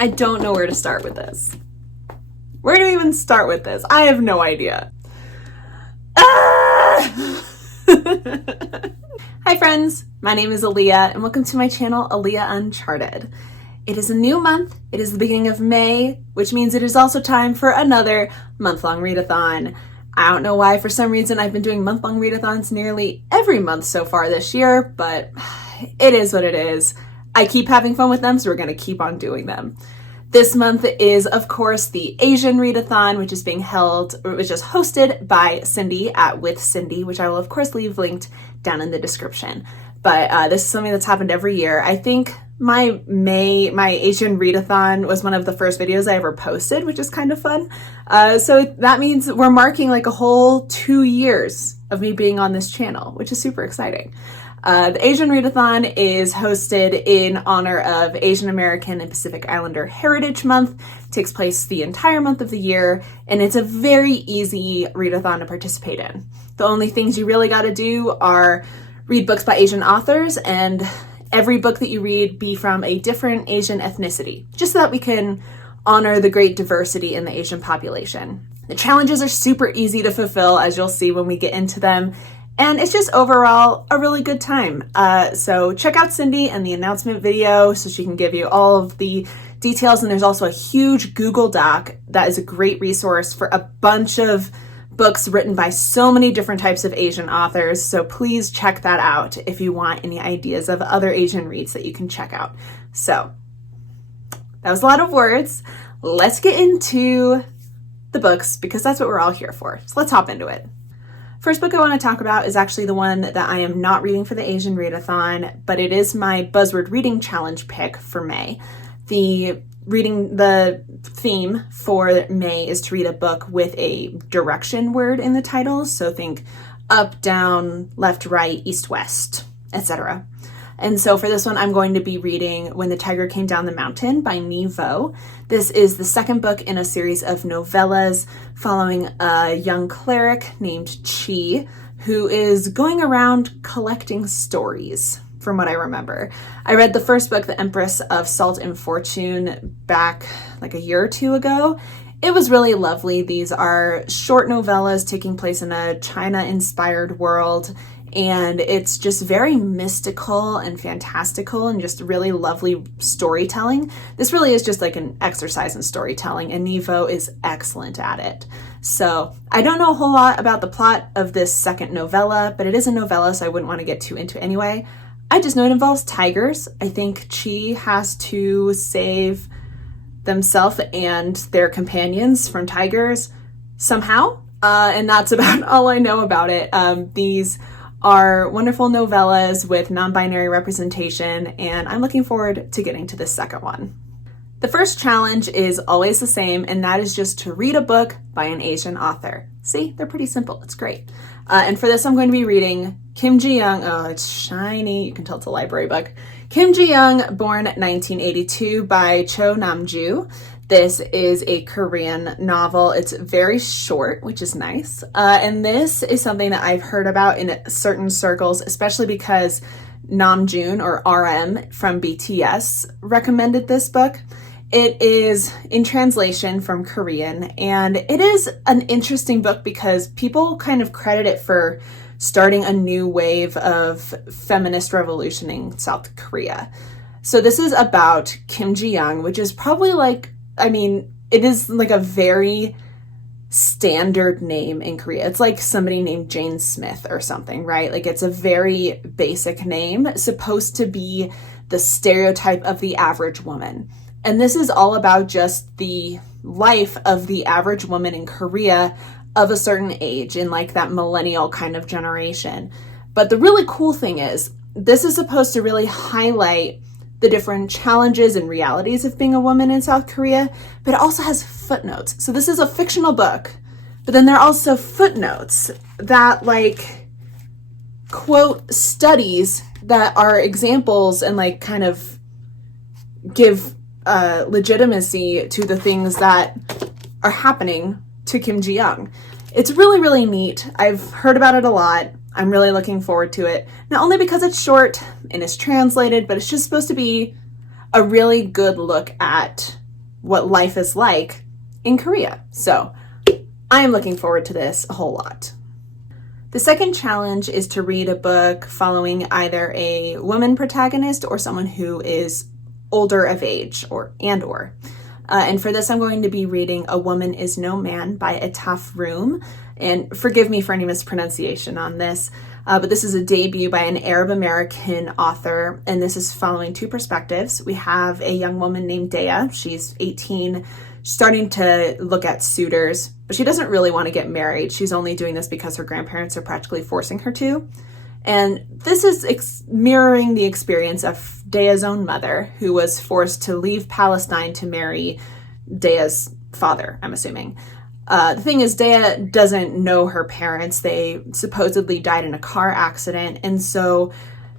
I don't know where to start with this. Where do we even start with this? I have no idea. Ah! Hi friends, my name is Aaliyah and welcome to my channel, Aaliyah Uncharted. It is a new month, it is the beginning of May, which means it is also time for another month-long readathon. I don't know why, for some reason I've been doing month-long readathons nearly every month so far this year, but it is what it is. I keep having fun with them, so we're going to keep on doing them. This month is, of course, the Asian Readathon, which is hosted by Cindy at With Cindy, which I will, of course, leave linked down in the description. But this is something that's happened every year. I think my Asian Readathon was one of the first videos I ever posted, which is kind of fun. So that means we're marking like a whole 2 years of me being on this channel, which is super exciting. The Asian Readathon is hosted in honor of Asian American and Pacific Islander Heritage Month. It takes place the entire month of the year, and it's a very easy readathon to participate in. The only things you really got to do are read books by Asian authors, and every book that you read be from a different Asian ethnicity, just so that we can honor the great diversity in the Asian population. The challenges are super easy to fulfill, as you'll see when we get into them. And it's just overall a really good time. So check out Cindy and the announcement video so she can give you all of the details. And there's also a huge Google Doc that is a great resource for a bunch of books written by so many different types of Asian authors. So please check that out if you want any ideas of other Asian reads that you can check out. So that was a lot of words. Let's get into the books because that's what we're all here for. So let's hop into it. First book I want to talk about is actually the one that I am not reading for the Asian Readathon, but it is my Buzzword Reading Challenge pick for May. The theme for May is to read a book with a direction word in the title, so think up, down, left, right, east, west, etc. And so for this one, I'm going to be reading When the Tiger Came Down the Mountain by Nhi Vo. This is the second book in a series of novellas following a young cleric named Chi, who is going around collecting stories, from what I remember. I read the first book, The Empress of Salt and Fortune, back like a year or two ago. It was really lovely. These are short novellas taking place in a China-inspired world, and it's just very mystical and fantastical and just really lovely storytelling. This really is just like an exercise in storytelling, and Nhi Vo is excellent at it. So I don't know a whole lot about the plot of this second novella, but it is a novella, so I wouldn't want to get too into it anyway. I just know it involves tigers. I think Chi has to save themselves and their companions from tigers somehow, and that's about all I know about it. These are wonderful novellas with non-binary representation, and I'm looking forward to getting to the second one. The first challenge is always the same, and that is just to read a book by an Asian author. See, they're pretty simple. It's great. And for this, I'm going to be reading Kim Ji-young. Oh, it's shiny. You can tell it's a library book. Kim Ji-young, born 1982 by Cho Nam-ju. This is a Korean novel. It's very short, which is nice. And this is something that I've heard about in certain circles, especially because Namjoon, or RM from BTS, recommended this book. It is in translation from Korean, and it is an interesting book because people kind of credit it for starting a new wave of feminist revolution in South Korea. So this is about Kim Ji-young, which is probably like, it is like a very standard name in Korea. It's like somebody named Jane Smith or something, right? Like it's a very basic name, supposed to be the stereotype of the average woman. And this is all about just the life of the average woman in Korea of a certain age, in like that millennial kind of generation. But the really cool thing is, this is supposed to really highlight the different challenges and realities of being a woman in South Korea, but it also has footnotes. So this is a fictional book, but then there are also footnotes that like quote studies that are examples and like kind of give legitimacy to the things that are happening to Kim Ji-young. It's really, really neat. I've heard about it a lot. I'm really looking forward to it. Not only because it's short and it's translated, but it's just supposed to be a really good look at what life is like in Korea. So I am looking forward to this a whole lot. The second challenge is to read a book following either a woman protagonist or someone who is older of age and for this I'm going to be reading A Woman Is No Man by Etaf Room. And forgive me for any mispronunciation on this, but this is a debut by an Arab American author, and this is following two perspectives. We have a young woman named Dea. She's 18, starting to look at suitors, but she doesn't really want to get married. She's only doing this because her grandparents are practically forcing her to. And this is mirroring the experience of Dea's own mother, who was forced to leave Palestine to marry Dea's father, I'm assuming. The thing is, Dea doesn't know her parents. They supposedly died in a car accident. And so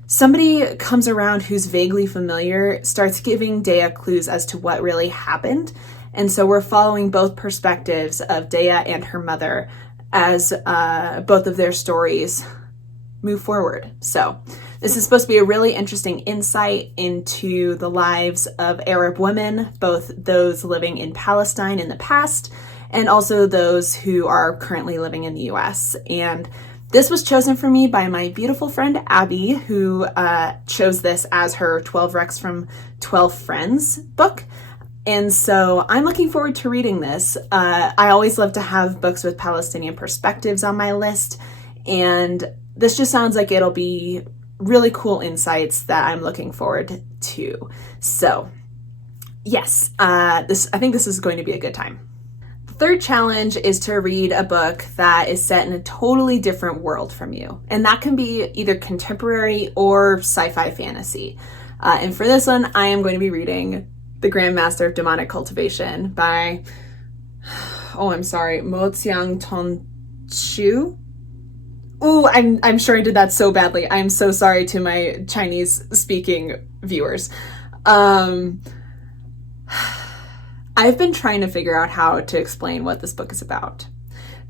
somebody comes around who's vaguely familiar, starts giving Dea clues as to what really happened. And so we're following both perspectives of Dea and her mother as both of their stories move forward. So this is supposed to be a really interesting insight into the lives of Arab women, both those living in Palestine in the past and also those who are currently living in the US. And this was chosen for me by my beautiful friend Abby, who chose this as her 12 Recs from 12 Friends book. And so I'm looking forward to reading this. I always love to have books with Palestinian perspectives on my list, and this just sounds like it'll be really cool insights that I'm looking forward to. So yes, I think this is going to be a good time. The third challenge is to read a book that is set in a totally different world from you. And that can be either contemporary or sci-fi fantasy. And for this one, I am going to be reading The Grandmaster of Demonic Cultivation by, Mo Tsiang Ton Chu. Ooh, I'm sure I did that so badly. I'm so sorry to my Chinese speaking viewers. I've been trying to figure out how to explain what this book is about.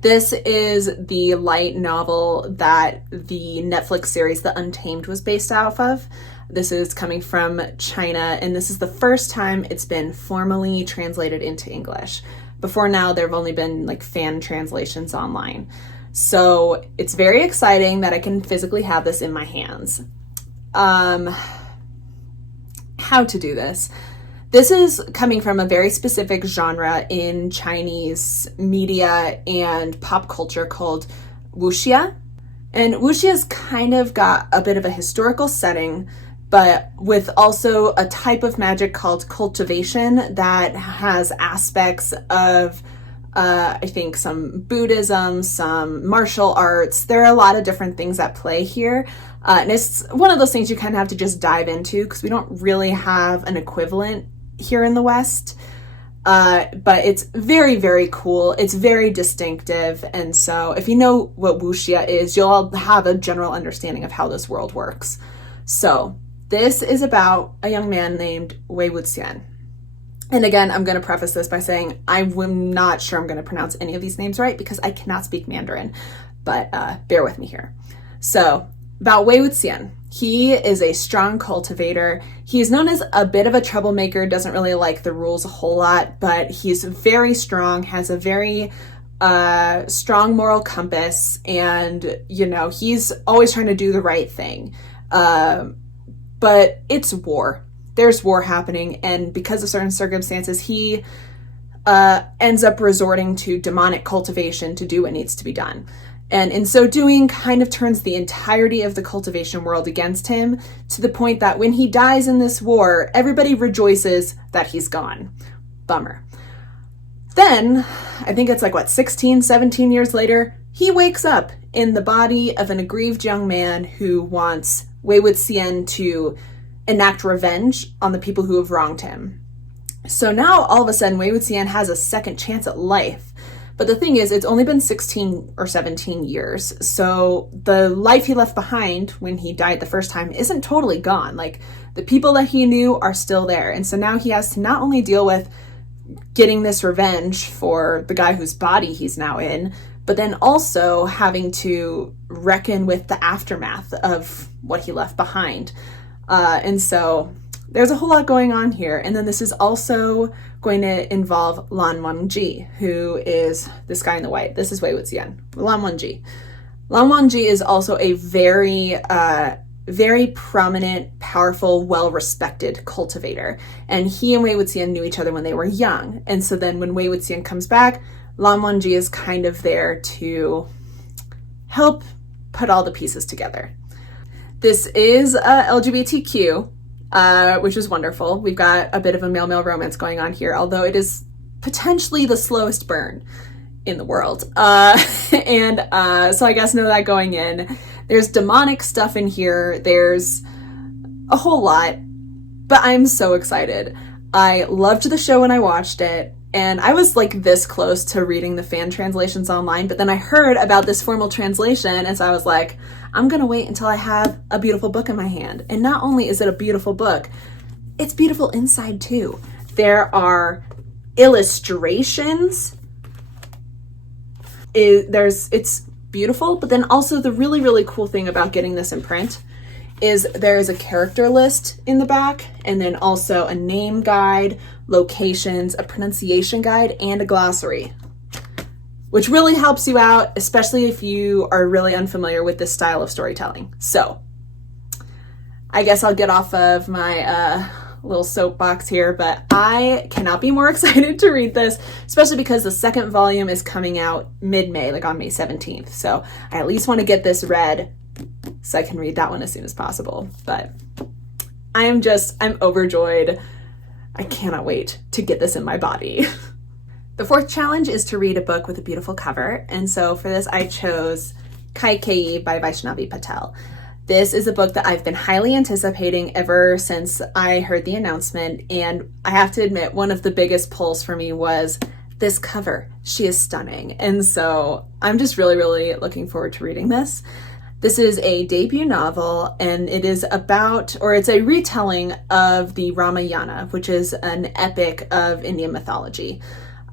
This is the light novel that the Netflix series The Untamed was based off of. This is coming from China, and this is the first time it's been formally translated into English. Before now, there have only been like fan translations online. So it's very exciting that I can physically have this in my hands. How to do this? This is coming from a very specific genre in Chinese media and pop culture called wuxia. And wuxia's kind of got a bit of a historical setting, but with also a type of magic called cultivation that has aspects of I think some Buddhism, some martial arts. There are a lot of different things at play here. And it's one of those things you kind of have to just dive into because we don't really have an equivalent here in the West. But it's very, very cool. It's very distinctive. And so if you know what wuxia is, you'll have a general understanding of how this world works. So this is about a young man named Wei Wuxian. And again, I'm going to preface this by saying I'm not sure I'm going to pronounce any of these names right because I cannot speak Mandarin, but bear with me here. So about Wei Wuxian. He is a strong cultivator. He is known as a bit of a troublemaker, doesn't really like the rules a whole lot, but he's very strong, has a very strong moral compass, and, you know, he's always trying to do the right thing. But it's war. There's war happening, and because of certain circumstances, he ends up resorting to demonic cultivation to do what needs to be done. And in so doing, kind of turns the entirety of the cultivation world against him to the point that when he dies in this war, everybody rejoices that he's gone. Bummer. Then, I think it's like, 16, 17 years later, he wakes up in the body of an aggrieved young man who wants Wei Wuxian to enact revenge on the people who have wronged him. So now, all of a sudden, Wei Wuxian has a second chance at life. But the thing is, it's only been 16 or 17 years. So the life he left behind when he died the first time isn't totally gone. Like, the people that he knew are still there. And so now he has to not only deal with getting this revenge for the guy whose body he's now in, but then also having to reckon with the aftermath of what he left behind. And so there's a whole lot going on here. And then this is also going to involve Lan Wangji, who is this guy in the white. This is Wei Wuxian, Lan Wangji. Lan Wangji is also a very prominent, powerful, well-respected cultivator. And he and Wei Wuxian knew each other when they were young. And so then when Wei Wuxian comes back, Lan Wangji is kind of there to help put all the pieces together. This is LGBTQ, which is wonderful. We've got a bit of a male-male romance going on here, although it is potentially the slowest burn in the world. So I guess know that going in. There's demonic stuff in here. There's a whole lot, but I'm so excited. I loved the show when I watched it, and I was like this close to reading the fan translations online, but then I heard about this formal translation, and so I was like, I'm gonna wait until I have a beautiful book in my hand. And not only is it a beautiful book, it's beautiful inside too. There are illustrations. It's beautiful, but then also the really, really cool thing about getting this in print is there's a character list in the back, and then also a name guide, locations, a pronunciation guide, and a glossary, which really helps you out, especially if you are really unfamiliar with this style of storytelling. So I guess I'll get off of my little soapbox here, but I cannot be more excited to read this, especially because the second volume is coming out mid-May, like on May 17th. So I at least want to get this read so I can read that one as soon as possible. But I'm overjoyed. I cannot wait to get this in my body. The fourth challenge is to read a book with a beautiful cover. And so for this, I chose Kaikai by Vaishnavi Patel. This is a book that I've been highly anticipating ever since I heard the announcement. And I have to admit, one of the biggest pulls for me was this cover. She is stunning. And so I'm just really, really looking forward to reading this. This is a debut novel, and it is it's a retelling of the Ramayana, which is an epic of Indian mythology.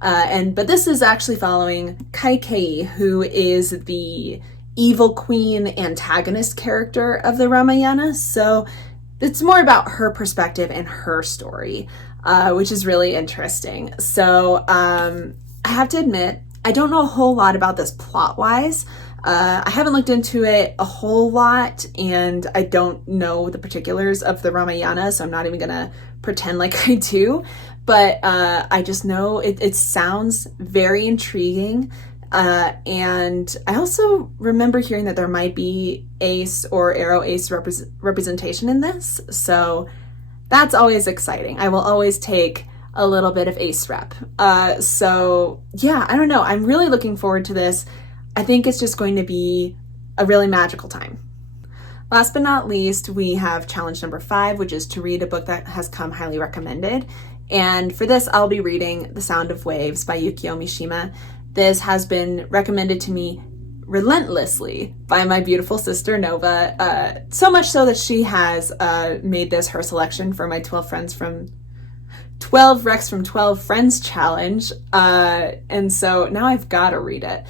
But this is actually following Kaikai, who is the evil queen antagonist character of the Ramayana. So it's more about her perspective and her story, which is really interesting. So I have to admit, I don't know a whole lot about this plot-wise. I haven't looked into it a whole lot, and I don't know the particulars of the Ramayana, so I'm not even gonna pretend like I do. But I just know it sounds very intriguing. And I also remember hearing that there might be ace or aro ace representation in this. So that's always exciting. I will always take a little bit of ace rep. So yeah, I don't know. I'm really looking forward to this. I think it's just going to be a really magical time. Last but not least, we have challenge number 5, which is to read a book that has come highly recommended. And for this, I'll be reading The Sound of Waves by Yukio Mishima. This has been recommended to me relentlessly by my beautiful sister Nova, so much so that she has made this her selection for my 12 Recs from 12 Friends challenge. And so now I've got to read it.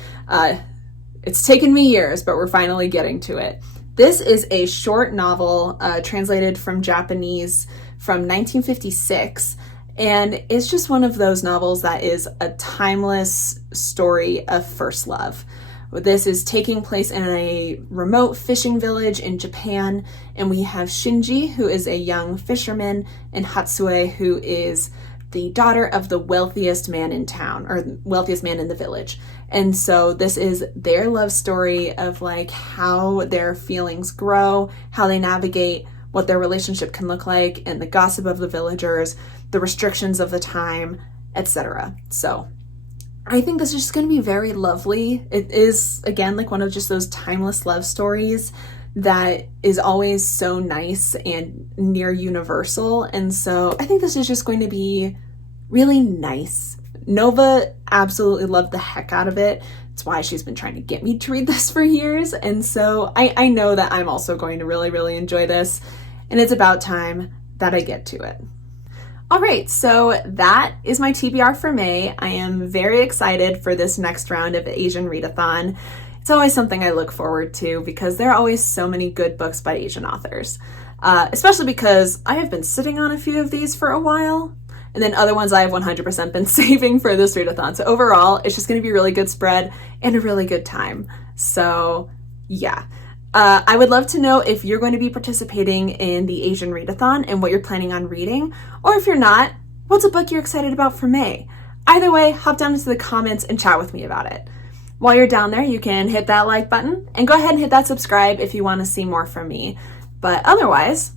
It's taken me years, but we're finally getting to it. This is a short novel translated from Japanese from 1956. And it's just one of those novels that is a timeless story of first love. This is taking place in a remote fishing village in Japan, and we have Shinji, who is a young fisherman, and Hatsue, who is the daughter of the wealthiest man in town, or wealthiest man in the village. And so this is their love story of like how their feelings grow, how they navigate what their relationship can look like, and the gossip of the villagers, the restrictions of the time, etc. So I think this is just going to be very lovely. It is, again, like one of just those timeless love stories that is always so nice and near universal. And so I think this is just going to be really nice. Nova absolutely loved the heck out of it. It's why she's been trying to get me to read this for years. And so I know that I'm also going to really, really enjoy this. And it's about time that I get to it. All right, so that is my TBR for May. I am very excited for this next round of Asian Readathon. It's always something I look forward to because there are always so many good books by Asian authors. especially because I have been sitting on a few of these for a while, and then other ones I have 100% been saving for this readathon. So overall, it's just going to be a really good spread and a really good time. So yeah. I would love to know if you're going to be participating in the Asian Readathon and what you're planning on reading, or if you're not, what's a book you're excited about for May? Either way, hop down into the comments and chat with me about it. While you're down there, you can hit that like button and go ahead and hit that subscribe if you want to see more from me. But otherwise,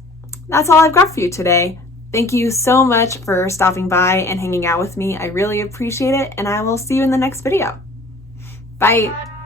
that's all I've got for you today. Thank you so much for stopping by and hanging out with me. I really appreciate it, and I will see you in the next video. Bye.